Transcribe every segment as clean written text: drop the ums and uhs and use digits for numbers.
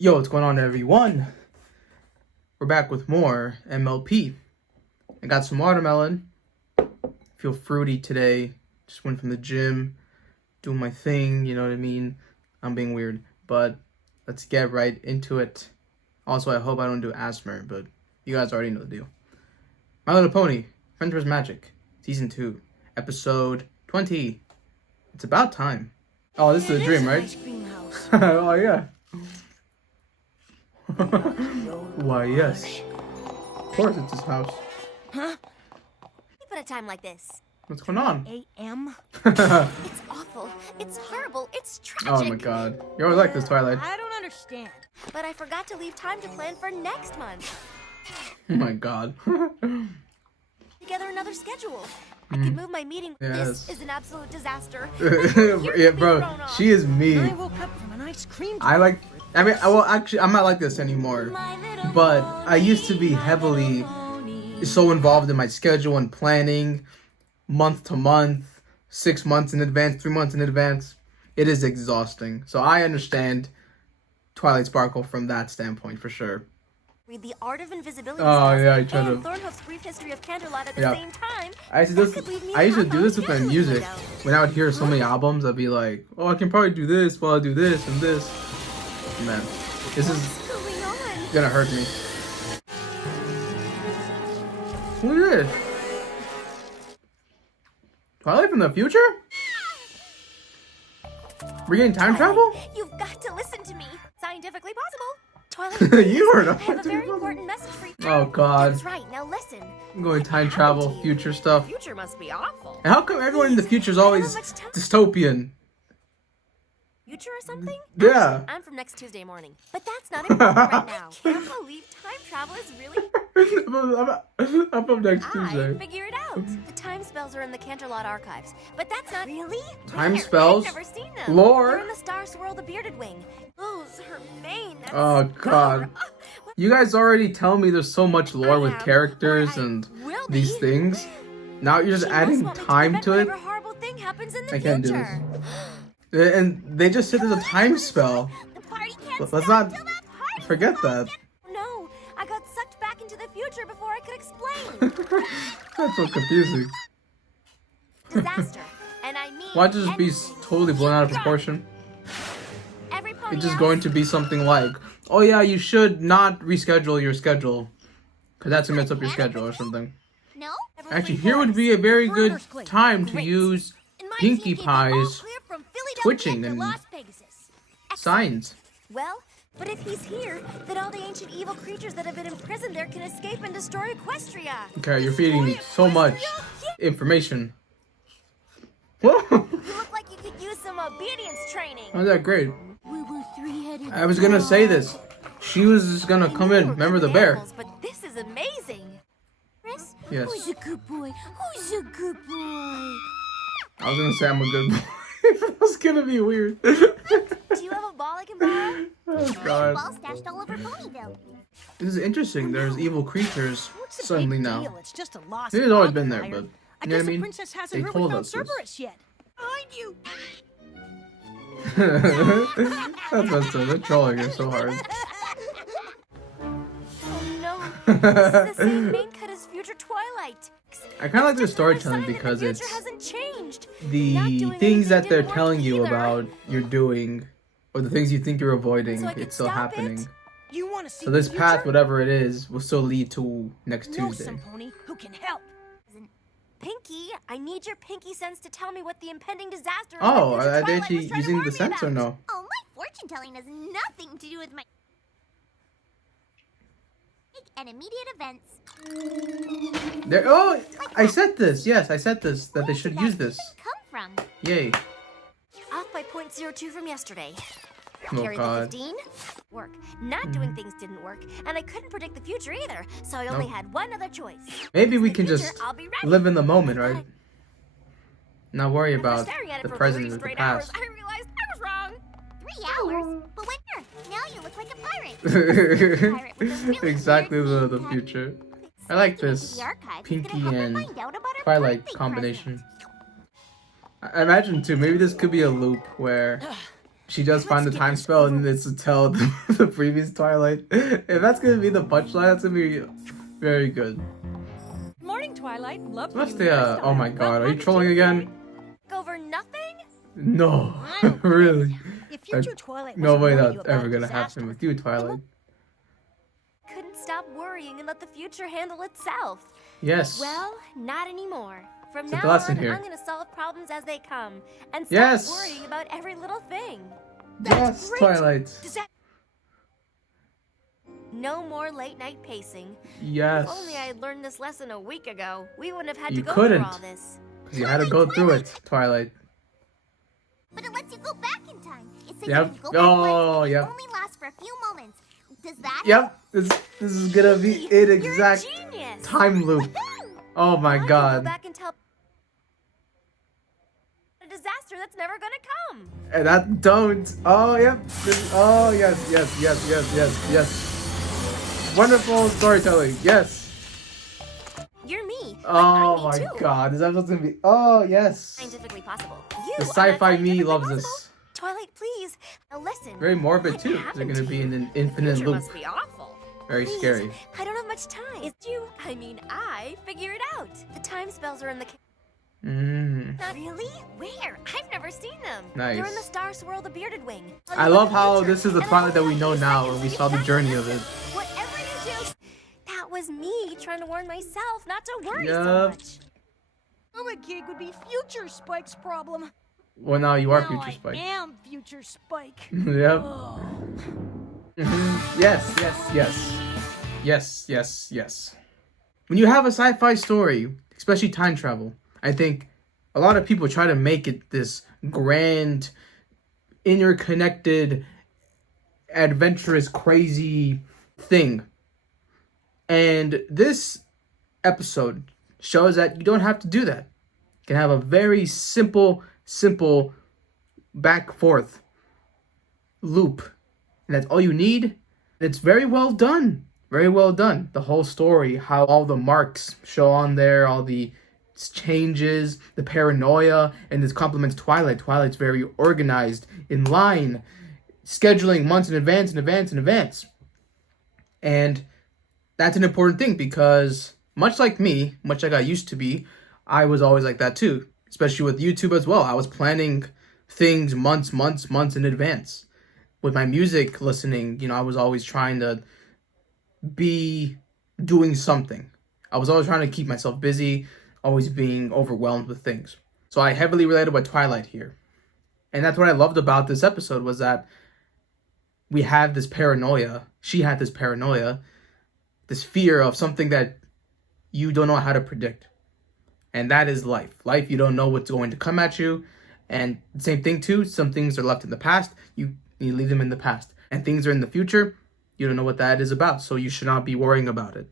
Yo, what's going on, everyone? We're back with more MLP. I got some watermelon. Feel fruity today. Just went from the gym, doing my thing, you know what I mean? I'm being weird, but let's get right into it. Also, I hope I don't do asthma, but you guys already know the deal. My Little Pony, Friends vs. Magic, Season 2, Episode 20. It's about time. Oh, this is a dream, right? Oh, yeah. Why, yes. Of course it's his house. Huh? At a time like this. What's going on? A.M. It's awful. It's horrible. It's tragic. Oh my god. You always like this, Twilight. I don't understand. But I forgot to leave time to plan for next month. Oh my god. Together another schedule. I could move my meeting. Yes. This is an absolute disaster. Yeah, bro. She is me. I woke up from an ice cream. Actually, I'm not like this anymore. But I used to be heavily so involved in my schedule and planning month to month, 6 months in advance, 3 months in advance. It is exhausting. So I understand Twilight Sparkle from that standpoint for sure. Read the Art of Invisibility. Oh yeah, I tried and to. Thornhoof's Brief History of Candlelight at the same time. I used to do this with my music. When I would hear so many albums, I'd be like, "Oh, I can probably do this while I do this and this." Man, this is gonna hurt me. Who is this? Twilight from the future? We're getting time travel? You've got to listen to me. Scientifically possible. Twilight, You heard I have a very important message for you. Oh god. That's right. Now listen. I'm going time travel, future stuff. Future must be awful. And how come everyone in the future is always dystopian? Future or something? Yeah. Actually, I'm from next Tuesday morning. But that's not important right now. Can't believe time travel is really... I'm from next I Tuesday. figure it out. The time spells are in the Canterlot archives. But that's not... Really? Time Where? spells? I've never seen them. Lore? They're in the Star Swirl, the Bearded Wing. Lose her mane. That's Oh god. You guys already tell me there's so much lore with characters and these things. Now you're just adding time to it. I can't do this. And they just said there's a time spell. Let's not forget that. No, I got sucked back into the future before I could explain. That's so confusing. Disaster. And I mean... Why just be totally blown out of proportion? It's just going to be something like, oh yeah, you should not reschedule your schedule, because that's gonna mess up your schedule or something. No? Actually, here would be a very good time to use Pinkie Pie's twitching and signs. Well, but if he's here, then all the ancient evil creatures that have been imprisoned there can escape and destroy Equestria. Okay, you're feeding me so much information. Whoa! You look like you could use some obedience training. How's that great? We were three-headed. I was gonna say this. She was just gonna come in. Remember the bear? But this is amazing. Chris? Yes. Who's a good boy? Who's a good boy? I was gonna say I'm a good boy. That's gonna be weird. Do you have a ball I can borrow? Oh god. Ball stashed all over Ponyville. This is interesting. There's evil creatures suddenly now. It's just a lost It has always been there, but I you know what guess I the mean? princess They hasn't heard told we found us this. Cerberus yet. Behind you. That's messed up. They're trolling her so hard. Oh no. This is the same main cut as future Twilight. I kind of like their storytelling because it's hasn't changed. the things that they're telling you about you're doing, or the things you think you're avoiding, it's still happening. You want to see So this the path, future? whatever it is, will still lead to next Know Tuesday. some pony who can help. Pinkie, I need your pinky sense to tell me what the impending disaster is. Oh, that are they Twilight was actually trying to using warn the me sense or about. no? Oh, my fortune telling has nothing to do with my and immediate events. There. Oh, I said this. Yes, I said this. That they should use this. Come from? Yay. Off by 0.02 from yesterday. Oh Carry the god. 15. Work. Not doing things didn't work, and I couldn't predict the future either, so I only Nope. had one other choice. Maybe we The can future, just I'll be ready. live in the moment, right? Not worry After about staring at it the for present 3 and the straight past. hours, I realized I was wrong. 3 hours? But where? Now you look like a pirate. Exactly the future. I like this Pinkie and Twilight combination. I imagine too, maybe this could be a loop where she does find the time spell and it's to tell the previous Twilight. If that's gonna be the punchline, that's gonna be very good. Morning, Twilight. Love What's you the last oh my time. god, Well, are you happy trolling Tuesday. again? Over nothing? No, I don't blame really. you. If future Twilight No wasn't way warning you that's about ever a gonna disaster, happen with you, Twilight. Couldn't stop worrying and let the future handle itself. Yes. Well, not anymore. From It's a now lesson on, here. I'm gonna solve problems as they come and stop Yes. worrying about every little thing. Yes, great. Twilight. Does that No more late night pacing. Yes. If only I had learned this lesson a week ago, we wouldn't have had You to go couldn't. through all this. You had to go through it, Twilight. But it lets you go back in time. It says Yep. you can go back Oh, once, and yep. it only lasts for a few moments. Does that Yep. This is gonna be it exact You're a genius. time loop. Oh my I can go god. back and tell a disaster that's never gonna come. And that don't. Oh yep. Oh yes. Wonderful storytelling. Yes. You're me. Oh I my me too. god. This episode's gonna be. Oh yes. Scientifically possible. You The are not sci-fi me scientifically loves possible. this. Twilight, please. Now listen. Very morbid What too. They're happened gonna to be you? in an The infinite future loop. must be awful. Very Please, scary. I don't have much time. It's you. I figure it out. The time spells are in the. Not really? Where? I've never seen them. Nice. They're in the star swirl, the bearded wing. I love how this is the Twilight that we know now, and we saw the journey of it. Whatever you do, that was me trying to warn myself not to worry so Yup. much. I'm a gig would be Future Spike's problem? Well, now you are Now Future Spike. I am Future Spike. Yep. Ugh. Yes. When you have a sci-fi story, especially time travel, I think a lot of people try to make it this grand, interconnected, adventurous, crazy thing. And this episode shows that you don't have to do that. You can have a very simple back forth loop. And that's all you need. It's very well done. Very well done. The whole story, how all the marks show on there, all the changes, the paranoia, and this complements Twilight. Twilight's very organized, in line, scheduling months in advance. And that's an important thing because much like me, much like I used to be, I was always like that too. Especially with YouTube as well. I was planning things months in advance. With my music listening, I was always trying to be doing something. I was always trying to keep myself busy, always being overwhelmed with things. So I heavily related with Twilight here. And that's what I loved about this episode was that we had this paranoia. She had this paranoia, this fear of something that you don't know how to predict. And that is life. Life, you don't know what's going to come at you. And same thing too, some things are left in the past. You leave them in the past. And things are in the future. You don't know what that is about. So you should not be worrying about it.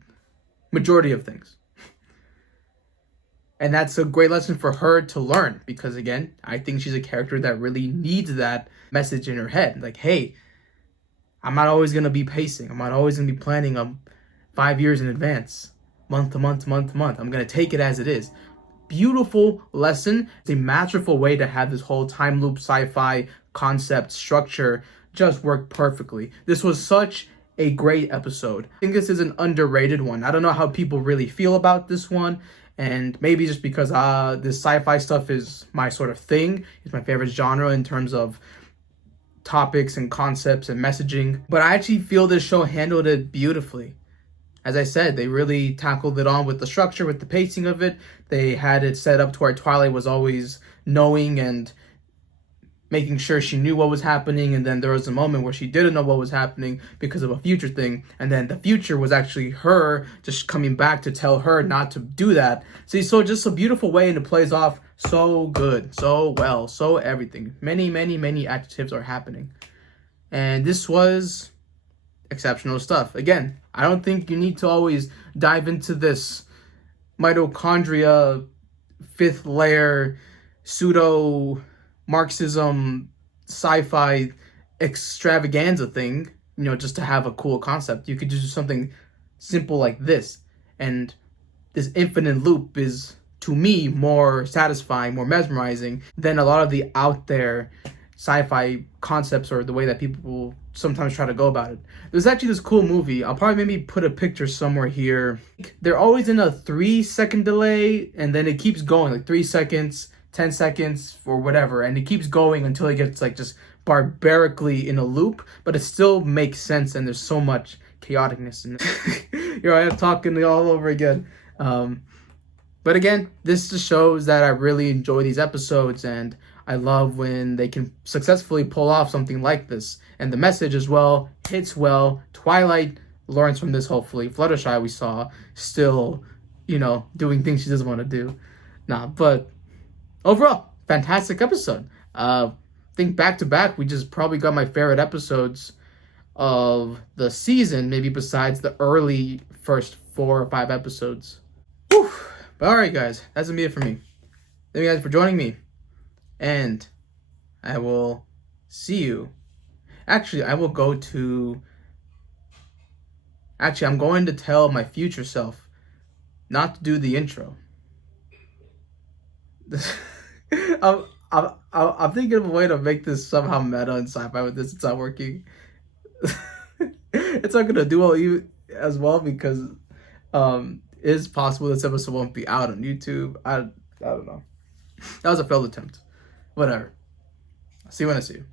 Majority of things. And that's a great lesson for her to learn. Because again, I think she's a character that really needs that message in her head. Like, hey, I'm not always going to be pacing. I'm not always going to be planning 5 years in advance. Month to month. I'm going to take it as it is. Beautiful lesson. It's a masterful way to have this whole time loop sci-fi concept structure just work perfectly. This was such a great episode. I think this is an underrated one. I don't know how people really feel about this one, and maybe just because this sci-fi stuff is my sort of thing. It's my favorite genre in terms of topics and concepts and messaging. But I actually feel this show handled it beautifully. As I said, they really tackled it on with the structure, with the pacing of it. They had it set up to where Twilight was always knowing and making sure she knew what was happening, and then there was a moment where she didn't know what was happening because of a future thing, and then the future was actually her just coming back to tell her not to do that. See, so just a beautiful way, and it plays off so good, so well, so everything. Many adjectives are happening. And this was exceptional stuff. Again, I don't think you need to always dive into this mitochondria, fifth layer, pseudo Marxism, sci-fi extravaganza thing, just to have a cool concept. You could just do something simple like this. And this infinite loop is, to me, more satisfying, more mesmerizing than a lot of the out there sci-fi concepts or the way that people sometimes try to go about it. There's actually this cool movie. I'll probably maybe put a picture somewhere here. They're always in a 3-second delay, and then it keeps going, like 3 seconds, 10 seconds, or whatever, and it keeps going until it gets like just barbarically in a loop, but it still makes sense, and there's so much chaoticness in it. Here I am talking all over again. But again, this just shows that I really enjoy these episodes, and I love when they can successfully pull off something like this. And the message as well hits well. Twilight learns from this, hopefully. Fluttershy, we saw, still, doing things she doesn't want to do. But overall, fantastic episode. I think back to back, we just probably got my favorite episodes of the season, maybe besides the early first 4 or 5 episodes. Whew. But alright guys, that's gonna be it for me. Thank you guys for joining me. And I will see you. Actually, I'm going to tell my future self not to do the intro. I'm thinking of a way to make this somehow meta and sci-fi with this. It's not working. It's not gonna do well as well because it's possible this episode won't be out on YouTube. I don't know. That was a failed attempt. Whatever. See you when I see you.